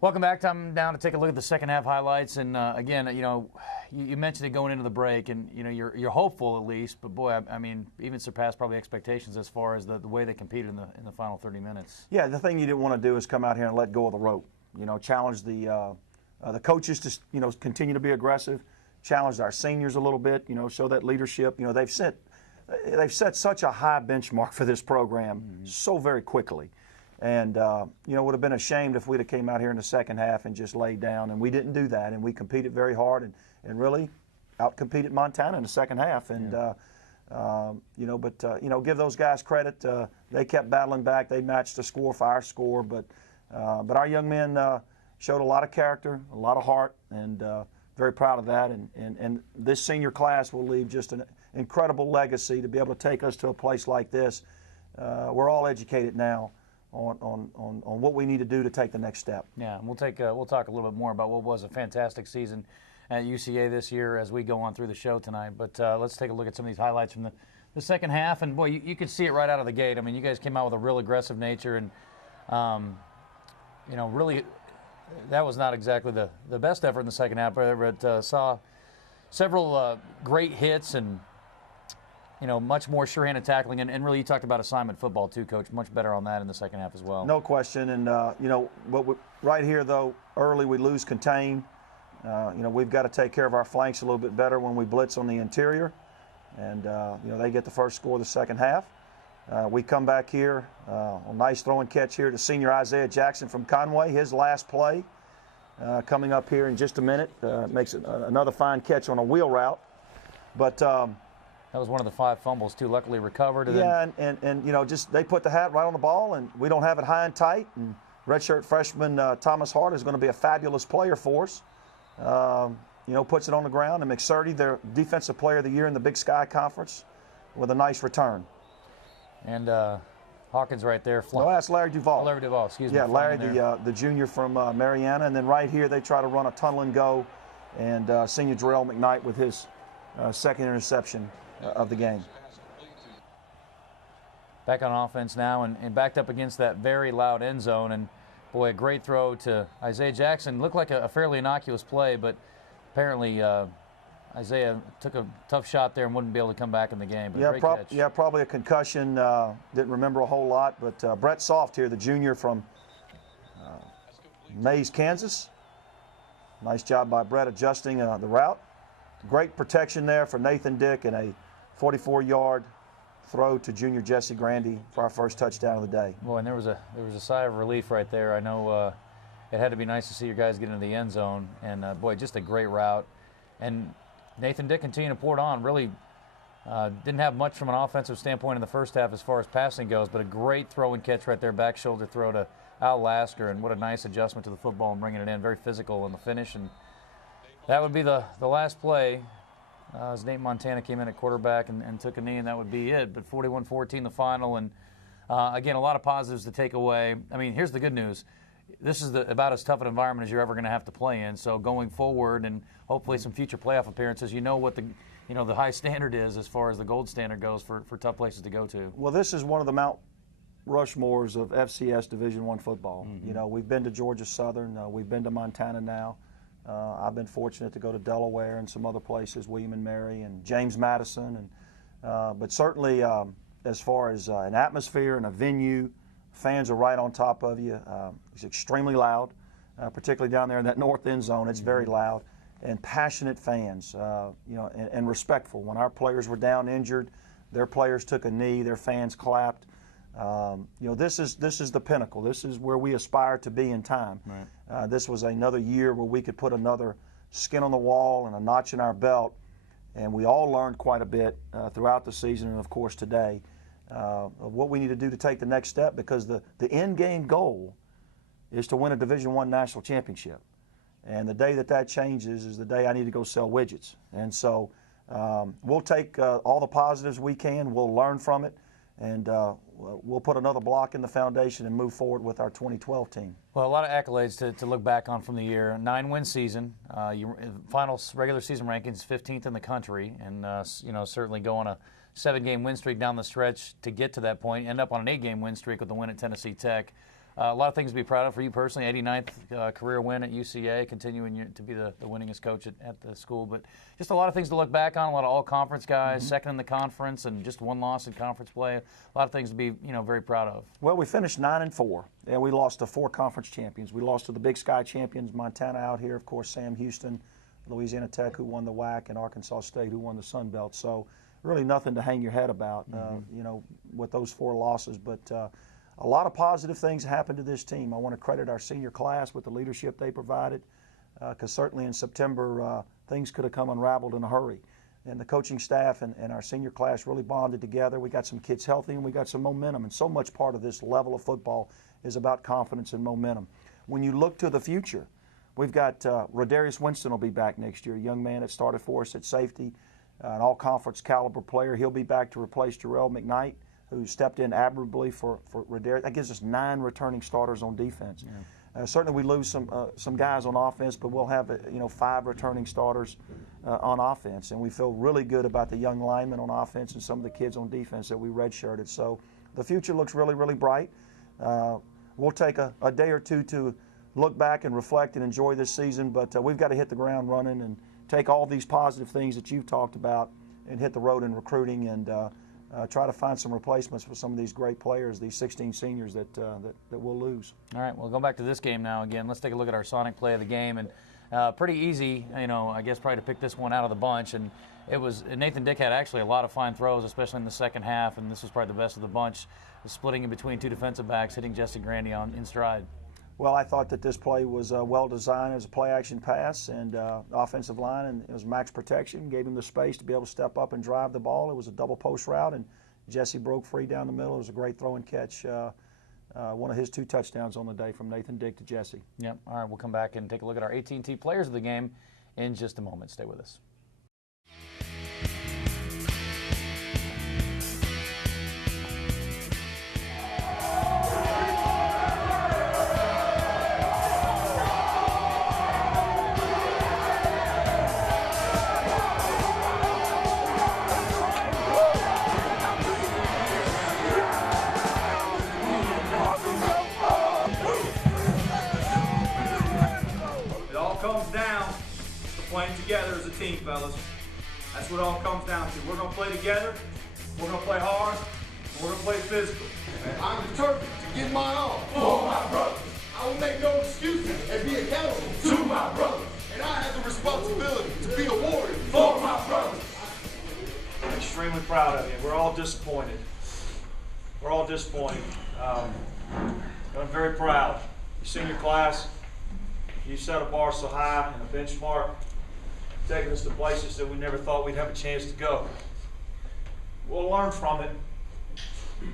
Welcome back. Time now to take a look at the second half highlights. And again, you mentioned it going into the break, and you're hopeful at least. But boy, I mean, even surpassed probably expectations as far as the way they competed in the final 30 minutes. Yeah, the thing you didn't want to do is come out here and let go of the rope. Challenge the coaches to continue to be aggressive. Challenge our seniors a little bit. Show that leadership. They've set such a high benchmark for this program so very quickly. And, would have been ashamed if we'd have came out here in the second half and just laid down. And we didn't do that. And we competed very hard and really out-competed Montana in the second half. And, give those guys credit. They kept battling back. They matched the score for our score. But our young men showed a lot of character, a lot of heart, and very proud of that. And this senior class will leave just an incredible legacy to be able to take us to a place like this. We're all educated now on what we need to do to take the next step. Yeah, and we'll talk a little bit more about what was a fantastic season at UCA this year as we go on through the show tonight. But let's take a look at some of these highlights from the second half. And boy, you could see it right out of the gate. I mean, you guys came out with a real aggressive nature, and really, that was not exactly the best effort in the second half. But saw several great hits and much more sure-handed tackling, and really you talked about assignment football too, Coach. Much better on that in the second half as well. No question, and right here though, early we lose contain. We've got to take care of our flanks a little bit better when we blitz on the interior, and they get the first score of the second half. We come back here, a nice throw and catch here to senior Isaiah Jackson from Conway. His last play coming up here in just a minute makes another fine catch on a wheel route, but. That was one of the 5 fumbles, too. Luckily recovered. And just they put the hat right on the ball, and we don't have it high and tight. And redshirt freshman Thomas Hart is going to be a fabulous player for us. Puts it on the ground. And McSurdy, their defensive player of the year in the Big Sky Conference, with a nice return. And Hawkins right there. No, that's Larry Duvall. Oh, Larry Duvall, excuse me. Yeah, Larry, the junior from Mariana. And then right here they try to run a tunnel and go. And senior Jarrell McKnight with his second interception of the game. Back on offense now and backed up against that very loud end zone. And, boy, a great throw to Isaiah Jackson. Looked like a fairly innocuous play, but apparently Isaiah took a tough shot there and wouldn't be able to come back in the game. But great catch. Probably a concussion. Didn't remember a whole lot. But Brett Soft here, the junior from Mays, Kansas. Nice job by Brett adjusting the route. Great protection there for Nathan Dick and a 44-yard throw to junior Jesse Grandy for our first touchdown of the day. Boy, and there was a sigh of relief right there. I know it had to be nice to see your guys get into the end zone. And, boy, just a great route. And Nathan Dick continued to pour it on. Really didn't have much from an offensive standpoint in the first half as far as passing goes, but a great throw and catch right there, back shoulder throw to Al Lasker. And what a nice adjustment to the football and bringing it in. Very physical in the finish. And that would be the last play. As Nate Montana came in at quarterback and took a knee, and that would be it. But 41-14 the final, and again, a lot of positives to take away. I mean, here's the good news. This is about as tough an environment as you're ever going to have to play in. So going forward, and hopefully some future playoff appearances, what the high standard is as far as the gold standard goes for tough places to go to. Well, this is one of the Mount Rushmores of FCS Division I football. We've been to Georgia Southern. We've been to Montana now. I've been fortunate to go to Delaware and some other places, William and Mary and James Madison, but certainly as far as an atmosphere and a venue, fans are right on top of you. It's extremely loud, particularly down there in that north end zone. It's very loud, and passionate fans, and respectful. When our players were down injured, their players took a knee, their fans clapped. This is the pinnacle. This is where we aspire to be in time. Right. This was another year where we could put another skin on the wall and a notch in our belt, and we all learned quite a bit throughout the season and, of course, today of what we need to do to take the next step, because the end game goal is to win a Division I national championship. And the day that changes is the day I need to go sell widgets. And so we'll take all the positives we can. We'll learn from it. And we'll put another block in the foundation and move forward with our 2012 team. Well, a lot of accolades to look back on from the year. 9-win season. Final regular season rankings, 15th in the country, and certainly go on a 7-game win streak down the stretch to get to that point. End up on an 8-game win streak with the win at Tennessee Tech. A lot of things to be proud of for you personally. 89th career win at UCA, continuing to be the winningest coach at the school. But just a lot of things to look back on. A lot of all-conference guys, second in the conference, and just one loss in conference play. A lot of things to be very proud of. Well, we finished 9-4, and we lost to 4 conference champions. We lost to the Big Sky champions, Montana out here, of course, Sam Houston, Louisiana Tech, who won the WAC, and Arkansas State, who won the Sun Belt. So really nothing to hang your head about, with those 4 losses. But a lot of positive things happened to this team. I want to credit our senior class with the leadership they provided, because certainly in September things could have come unraveled in a hurry. And the coaching staff and our senior class really bonded together. We got some kids healthy and we got some momentum. And so much part of this level of football is about confidence and momentum. When you look to the future, we've got Rodarius Winston will be back next year, a young man that started for us at safety, an all-conference caliber player. He'll be back to replace Jarrell McKnight, who stepped in admirably for Rodarius. That gives us 9 returning starters on defense. Yeah. Certainly we lose some guys on offense, but we'll have 5 returning starters on offense, and we feel really good about the young linemen on offense and some of the kids on defense that we redshirted. So the future looks really, really bright. We'll take a day or two to look back and reflect and enjoy this season, but we've got to hit the ground running and take all these positive things that you've talked about and hit the road in recruiting and try to find some replacements for some of these great players, these 16 seniors that we'll lose. All right, we'll go back to this game now again. Let's take a look at our Sonic play of the game. And pretty easy, I guess probably to pick this one out of the bunch. And it was Nathan Dick had actually a lot of fine throws, especially in the second half, and this was probably the best of the bunch, splitting in between 2 defensive backs, hitting Jesse Grandy in stride. Well, I thought that this play was well designed as a play-action pass, and offensive line, and it was max protection, gave him the space to be able to step up and drive the ball. It was a double post route, and Jesse broke free down the middle. It was a great throw and catch, one of his 2 touchdowns on the day from Nathan Dick to Jesse. Yep. All right, we'll come back and take a look at our AT&T players of the game in just a moment. Stay with us. Together as a team, fellas. That's what it all comes down to. We're going to play together, we're going to play hard, and we're going to play physical. I'm determined to give my all for my brothers. I will make no excuses and be accountable to my brothers. And I have the responsibility to be a warrior for my brothers. I'm extremely proud of you. We're all disappointed. We're all disappointed. But I'm very proud. Your senior class, you set a bar so high and a benchmark, taking us to places that we never thought we'd have a chance to go. We'll learn from it. You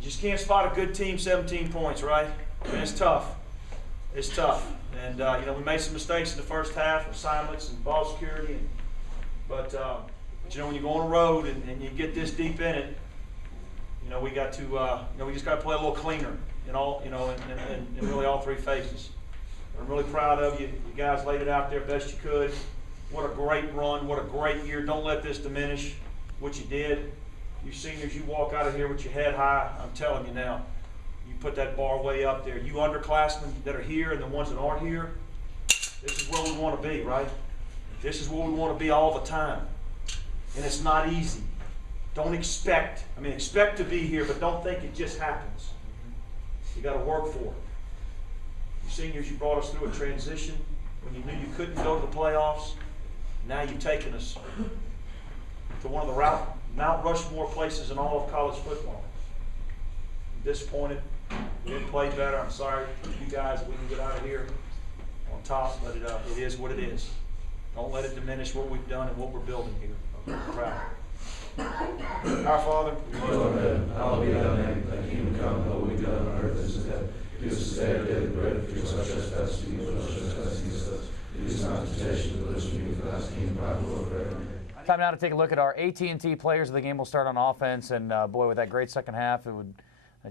just can't spot a good team 17 points, right? I mean, it's tough. It's tough. And, we made some mistakes in the first half, assignments and ball security. But when you go on the road and you get this deep in it, we got to, we just got to play a little cleaner in all, in really all 3 phases. I'm really proud of you. You guys laid it out there best you could. What a great run, what a great year. Don't let this diminish what you did. You seniors, you walk out of here with your head high. I'm telling you now, you put that bar way up there. You underclassmen that are here and the ones that aren't here, this is where we want to be, right? This is where we want to be all the time. And it's not easy. Don't expect to be here, but don't think it just happens. You got to work for it. You seniors, you brought us through a transition when you knew you couldn't go to the playoffs. Now you've taken us to one of the Mount Rushmore places in all of college football. I'm disappointed. We didn't play better. I'm sorry. You guys, we can get out of here on top, but it is what it is. Don't let it diminish what we've done and what we're building here. I'm proud. Our Father, who art in heaven, hallowed be thy name. Thy kingdom come, thy will be done on earth as in heaven. Give us this day our daily bread, and forgive us our trespasses, and forgive us our trespasses against us. Lead us not into temptation, but deliver us from evil. For thine is the kingdom, power, and glory forever. Time now to take a look at our AT&T players of the game. We'll start on offense, and boy, with that great second half, it would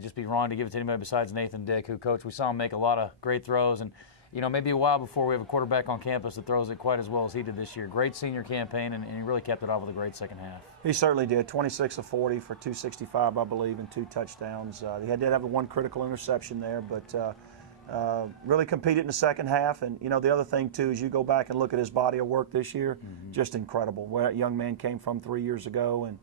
just be wrong to give it to anybody besides Nathan Dick, who, Coach, we saw him make a lot of great throws, and maybe a while before we have a quarterback on campus that throws it quite as well as he did this year. Great senior campaign, and he really kept it off with a great second half. He certainly did. 26 of 40 for 265, I believe, and 2 touchdowns. He did have one critical interception there, but really competed in the second half. And, the other thing, too, is you go back and look at his body of work this year, just incredible. Where that young man came from 3 years ago, and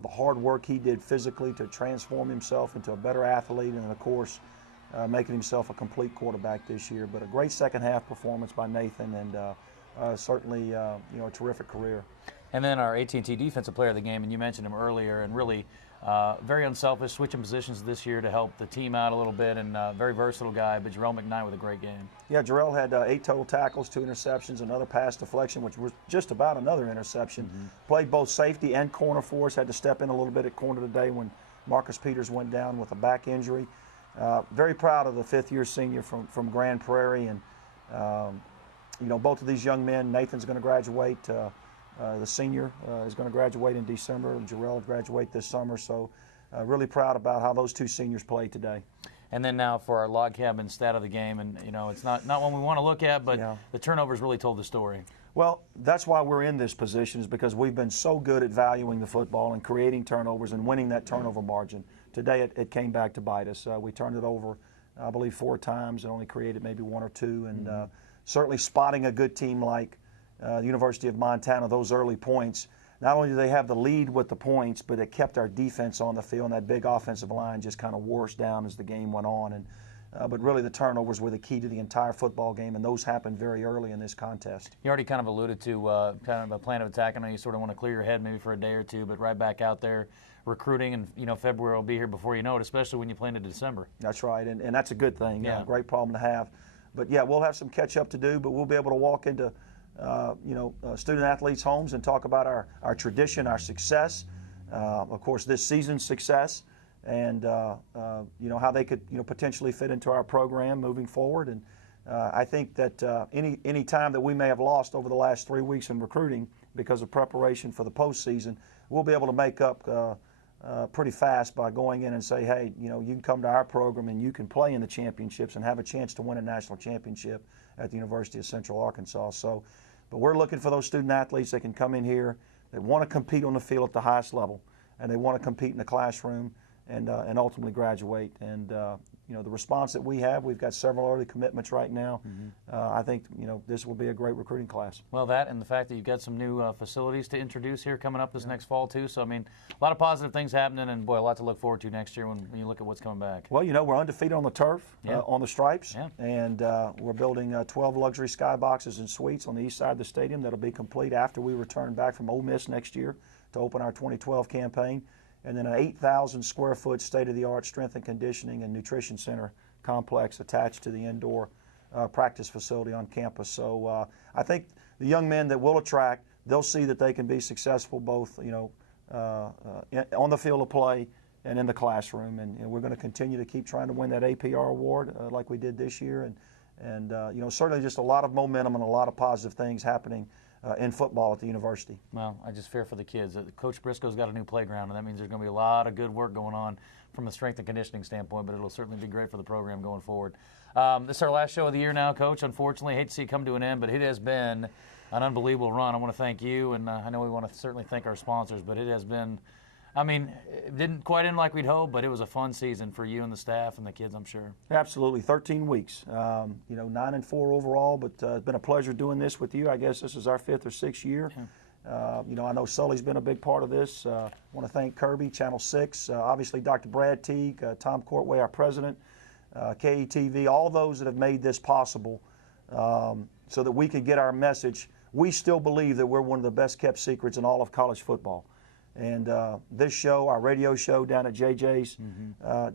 the hard work he did physically to transform himself into a better athlete, and, of course, making himself a complete quarterback this year. But a great second half performance by Nathan, and certainly a terrific career. And then our AT&T defensive player of the game, and you mentioned him earlier, and really very unselfish, switching positions this year to help the team out a little bit, and very versatile guy, but Jarrell McKnight with a great game. Yeah, Jarrell had 8 total tackles, 2 interceptions, another pass deflection, which was just about another interception. Played both safety and corner for us, had to step in a little bit at corner today when Marcus Peters went down with a back injury. Very proud of the 5th-year senior from Grand Prairie, and both of these young men. Nathan's going to graduate. The senior is going to graduate in December, and Jarrell will graduate this summer. So, really proud about how those 2 seniors played today. And then now for our log cabin stat of the game, and it's not one we want to look at, but the turnovers really told the story. Well, that's why we're in this position, is because we've been so good at valuing the football and creating turnovers and winning that turnover margin. Today it came back to bite us. We turned it over, I believe, 4 times and only created maybe 1 or 2. And certainly spotting a good team like the University of Montana, those early points, not only do they have the lead with the points, but it kept our defense on the field, and that big offensive line just kind of wore us down as the game went on. And but really the turnovers were the key to the entire football game, and those happened very early in this contest. You already kind of alluded to kind of a plan of attack. I know you sort of want to clear your head maybe for a day or 2, but right back out there recruiting, and February will be here before you know it, especially when you plan into December. That's right, and that's a good thing. Yeah. Great problem to have. But yeah, we'll have some catch up to do, but we'll be able to walk into student athletes' homes and talk about our tradition, our success, of course this season's success, and how they could potentially fit into our program moving forward. And I think that any time that we may have lost over the last 3 weeks in recruiting because of preparation for the postseason, we'll be able to make up pretty fast by going in and say, hey, you can come to our program and you can play in the championships and have a chance to win a national championship at the University of Central Arkansas. So, but we're looking for those student athletes that can come in here, that want to compete on the field at the highest level, and they want to compete in the classroom and ultimately graduate. And the response that we have, we've got several early commitments right now. I think this will be a great recruiting class. Well, that and the fact that you've got some new facilities to introduce here coming up this next fall too. So I mean, a lot of positive things happening, and boy, a lot to look forward to next year when you look at what's coming back. Well, we're undefeated on the turf, on the stripes, and we're building 12 luxury skyboxes and suites on the east side of the stadium that'll be complete after we return back from Ole Miss next year to open our 2012 campaign. And then an 8,000 square foot state-of-the-art strength and conditioning and nutrition center complex attached to the indoor practice facility on campus. So I think the young men that we'll attract, they'll see that they can be successful both on the field of play and in the classroom. And we're going to continue to keep trying to win that APR award like we did this year. And certainly just a lot of momentum and a lot of positive things happening in football at the university. Well, I just fear for the kids. Coach Briscoe's got a new playground, and that means there's going to be a lot of good work going on from a strength and conditioning standpoint, but it'll certainly be great for the program going forward. This is our last show of the year now, Coach. Unfortunately, I hate to see it come to an end, but it has been an unbelievable run. I want to thank you, and I know we want to certainly thank our sponsors, but it has been, it didn't quite end like we'd hoped, but it was a fun season for you and the staff and the kids, I'm sure. Absolutely, 13 weeks. 9-4 overall, but it's been a pleasure doing this with you. I guess this is our 5th or 6th year. I know Sully's been a big part of this. I want to thank Kirby, Channel 6, obviously Dr. Brad Teague, Tom Courtway, our president, KETV, all those that have made this possible so that we could get our message. We still believe that we're one of the best kept secrets in all of college football. And this show, our radio show down at JJ's,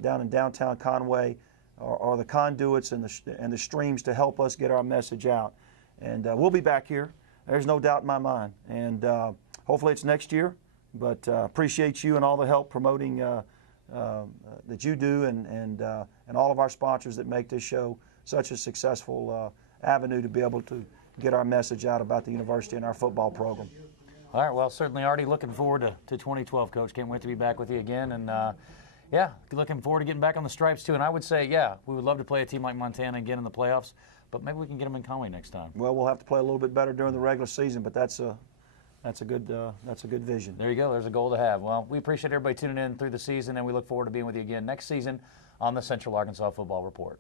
down in downtown Conway, are the conduits and the streams to help us get our message out. And we'll be back here. There's no doubt in my mind. And hopefully it's next year. But appreciate you and all the help promoting that you do, and all of our sponsors that make this show such a successful avenue to be able to get our message out about the university and our football program. All right, well, certainly already looking forward to 2012, Coach. Can't wait to be back with you again. And, looking forward to getting back on the stripes, too. And I would say, we would love to play a team like Montana again in the playoffs. but maybe we can get them in Conway next time. Well, we'll have to play a little bit better during the regular season, but that's a good vision. There you go. There's a goal to have. Well, we appreciate everybody tuning in through the season, and we look forward to being with you again next season on the Central Arkansas Football Report.